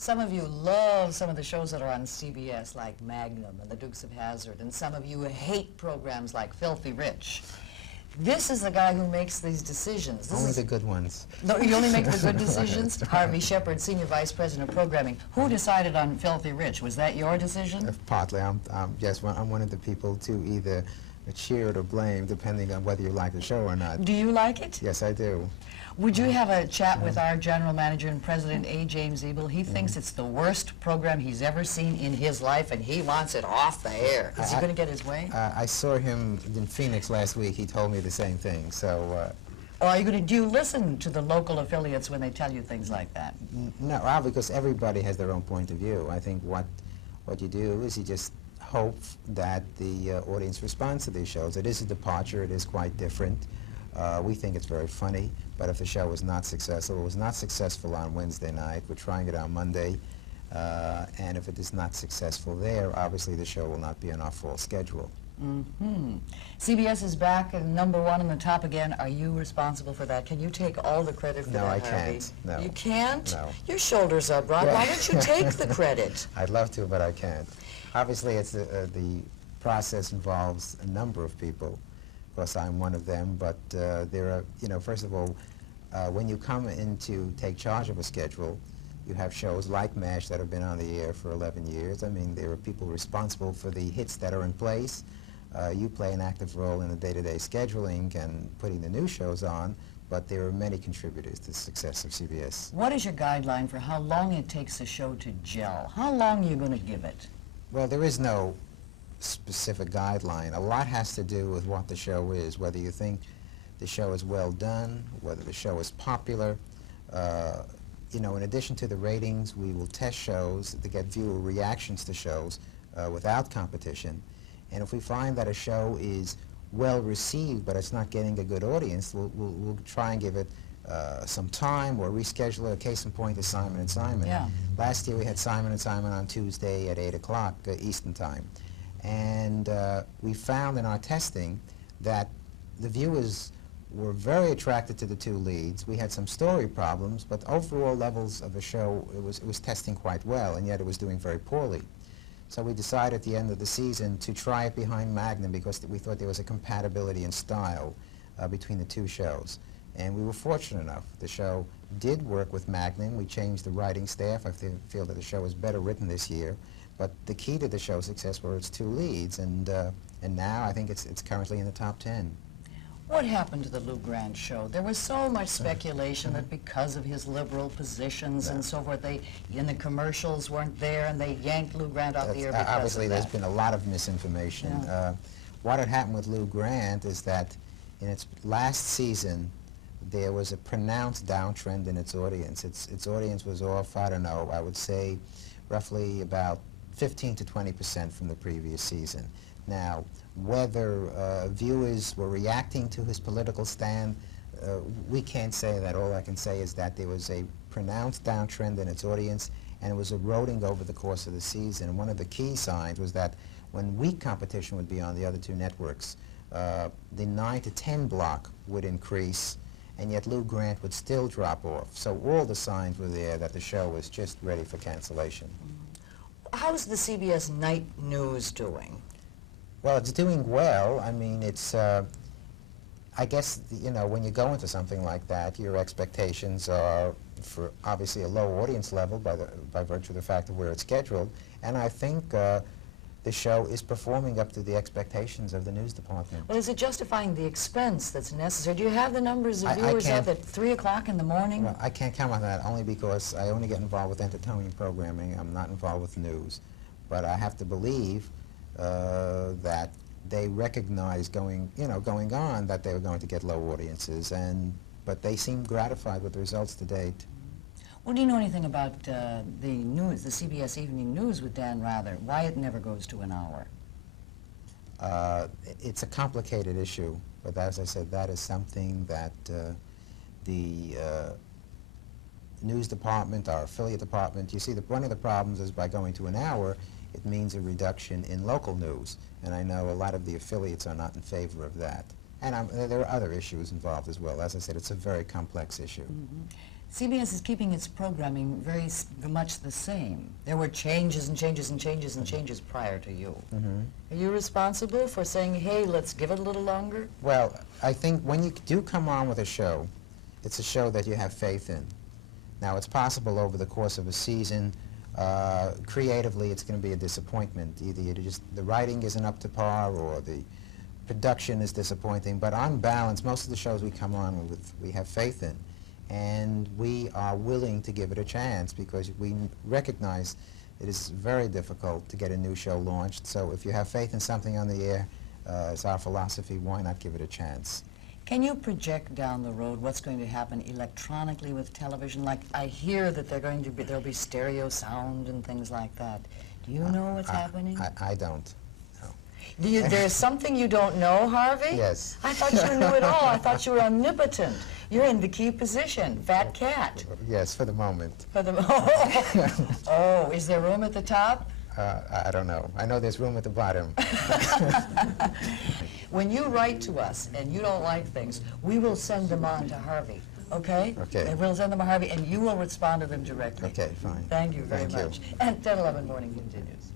Some of you love some of the shows that are on CBS, like Magnum and The Dukes of Hazzard, and some of you hate programs like Filthy Rich. This is the guy who makes these decisions. This Only the good ones. No, you only make the good decisions? Harvey Shepard, Senior Vice President of Programming. Who decided on Filthy Rich? Was that your decision? Partly. Yes, I'm one of the people to either cheer or blame, depending on whether you like the show or not. Do you like it? Yes, I do. Would you have a chat with our General Manager and President, A. James Ebel? He thinks it's the worst program he's ever seen in his life, and he wants it off the air. Is he going to get his way? I saw him in Phoenix last week. He told me the same thing, so... Or are you going to, do you listen to the local affiliates when they tell you things like that? No, because everybody has their own point of view. I think what you do is you just hope that the audience responds to these shows. It is a departure. It is quite different. We think it's very funny, but if the show was not successful, it was not successful on Wednesday night, we're trying it on Monday, and if it is not successful there, obviously the show will not be on our fall schedule. CBS is back at #1 on the top again. Are you responsible for that? Can you take all the credit for that, No, I Harvey? can't. No. You can't? No. Your shoulders are broad. Why don't you take the credit? I'd love to, but I can't. Obviously, it's the process involves a number of people. Of course, I'm one of them, but there are, first of all, when you come in to take charge of a schedule, you have shows like MASH that have been on the air for 11 years. I mean, there are people responsible for the hits that are in place. You play an active role in the day-to-day scheduling and putting the new shows on, but there are many contributors to the success of CBS. What is your guideline for how long it takes a show to gel? How long are you going to give it? Well, there is no specific guideline. A lot has to do with what the show is, whether you think the show is well done, whether the show is popular. In addition to the ratings, we will test shows to get viewer reactions to shows without competition. And if we find that a show is well received, but it's not getting a good audience, we'll try and give it some time or reschedule it. Case in point is Simon & Simon. Yeah. Last year we had Simon & Simon on Tuesday at 8 o'clock Eastern Time. And we found in our testing that the viewers were very attracted to the two leads. We had some story problems, but overall levels of the show, it was testing quite well, and yet it was doing very poorly. So we decided at the end of the season to try it behind Magnum because we thought there was a compatibility in style between the two shows. And we were fortunate enough. The show did work with Magnum. We changed the writing staff. I feel that the show is better written this year. But the key to the show's success were its two leads, and now I think it's currently in the top 10. What happened to the Lou Grant show? There was so much speculation that because of his liberal positions and so forth, in the commercials weren't there, and they yanked Lou Grant off the air because obviously of that. there's been a lot of misinformation. Yeah. What had happened with Lou Grant is that in its last season, there was a pronounced downtrend in its audience. Its audience was off, I don't know, I would say roughly about 15 to 20% from the previous season. Now, whether viewers were reacting to his political stand, we can't say that. All I can say is that there was a pronounced downtrend in its audience, and it was eroding over the course of the season. And one of the key signs was that when weak competition would be on the other two networks, the 9 to 10 block would increase, and yet Lou Grant would still drop off. So all the signs were there that the show was just ready for cancellation. How's the CBS Night News doing? Well, it's doing well. I mean, it's, I guess, when you go into something like that, your expectations are for obviously a low audience level by virtue of the fact of where it's scheduled. And I think the show is performing up to the expectations of the news department. Well, is it justifying the expense that's necessary? Do you have the numbers of viewers out at 3 o'clock in the morning? Well, I can't comment on that only because I only get involved with entertainment programming. I'm not involved with news. But I have to believe that they recognize going on that they were going to get low audiences, but they seem gratified with the results to date. Well, do you know anything about the news, the CBS Evening News with Dan Rather? Why it never goes to an hour? It's a complicated issue, but as I said, that is something that the news department, our affiliate department, you see, one of the problems is by going to an hour, it means a reduction in local news, and I know a lot of the affiliates are not in favor of that. And there are other issues involved as well. As I said, it's a very complex issue. CBS is keeping its programming very much the same. There were changes and changes and changes and changes prior to you. Are you responsible for saying, hey, let's give it a little longer? Well, I think when you do come on with a show, it's a show that you have faith in. Now, it's possible over the course of a season, creatively, it's going to be a disappointment. Either the writing isn't up to par or the production is disappointing. But on balance, most of the shows we come on with, we have faith in. And we are willing to give it a chance because we recognize it is very difficult to get a new show launched. So if you have faith in something on the air, it's our philosophy, why not give it a chance? Can you project down the road what's going to happen electronically with television? Like, I hear that there'll be stereo sound and things like that. Do you know what's happening? I don't. There's something you don't know, Harvey? Yes. I thought you knew it all. I thought you were omnipotent. You're in the key position, fat cat. Yes, for the moment. For the oh, is there room at the top? I don't know. I know there's room at the bottom. When you write to us and you don't like things, we will send them on to Harvey, okay? Okay. And we'll send them to Harvey, and you will respond to them directly. Okay, fine. Thank you very Thank you. much. And 10/11 Morning continues.